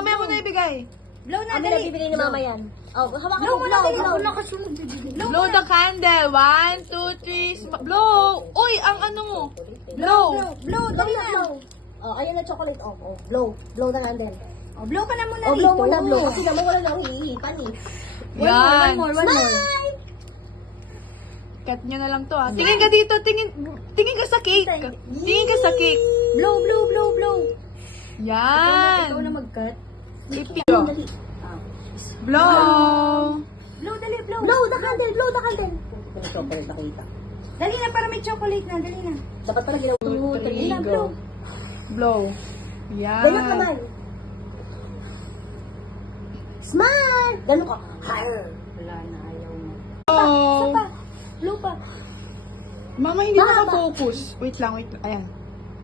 mamaya mo na ibigay. Blow na, Ano na dali. bibigay ni mama yan? Oh, hawakan Blow mo, mo na, blow, dali. blow. Ako nakasunod. Blow the candle. 1, 2, 3. Blow! Uy, ang ano mo? Blow! Blow, dali na. Blow. Oh, ayun na chocolate. Oh, oh, blow. Blow the candle. Oh, blow ka na muna Oh, dito. blow muna, blow. Kasi naman wala na akong hihihipan eh. Yan. One more. Smile! Cut nyo na lang to ah. Tingin ka dito. Tingin ka sa cake. Tingin ka sa cake. Blow, blow, blow, blow. Yan. Ikaw na mag-cut. Ipi- Dali. Blow! Blow, dali, blow. Blow the candle, blow the candle. Ito chocolate nakita. Dali na, para may chocolate na. Dali na. Dapat pala ginawa. 2, Dali 3, na, blow. go. Blow. Yan. Ganyan naman. Smile! Ganun ka. Higher. Wala na, ayaw mo. Blow. Pa, blow pa. Mama, hindi Mama. naka-focus. Wait lang. Ayan.